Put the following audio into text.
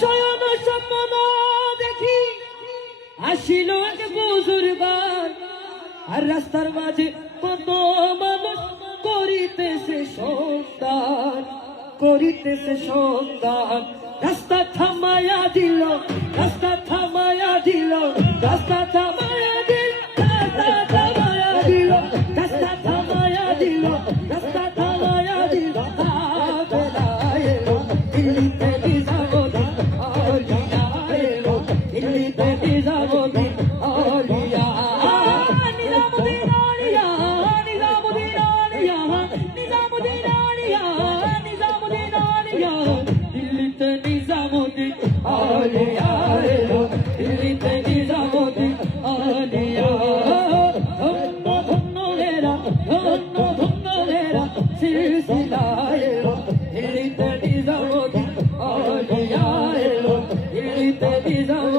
শয়ন স্বপ্ন দেখি আসিল এক বুজুর্গান, আর রাস্তার মাঝে কত মানুষ করিতেছে সন্ধান, করিতেছে সন্ধান। রাস্তা থামায়া দিল, রাস্তা থামায়া দিল, রাস্তা থামায়া দিল, রাস্তা থামায়া দিল, রাস্তা থামায়া দিল, রাস্তা থামায়া দিল। কাফেলা এলো দিল্লিতে নিজামুদ্দিন আউলিয়া এলো, দিল্লিতে নিজামুদ্দিন আউলিয়া। নিজামুদ্দিন আউলিয়া, নিজামুদ্দিন আউলিয়া, নিজামুদ্দিন আউলিয়া, নিজামুদ্দিন আউলিয়া। দিল্লিতে নিজামুদ্দিন আউলিয়া এলো, দিল্লিতে নিজামুদ্দিন আউলিয়া। ধন্য ধন্য হেরা, ধন্য ধন্য হেরা সিলসিলা এলো, দিল্লিতে নিজামুদ্দিন আউলিয়া এলো, দিল্লিতে নিজামুদ্দিন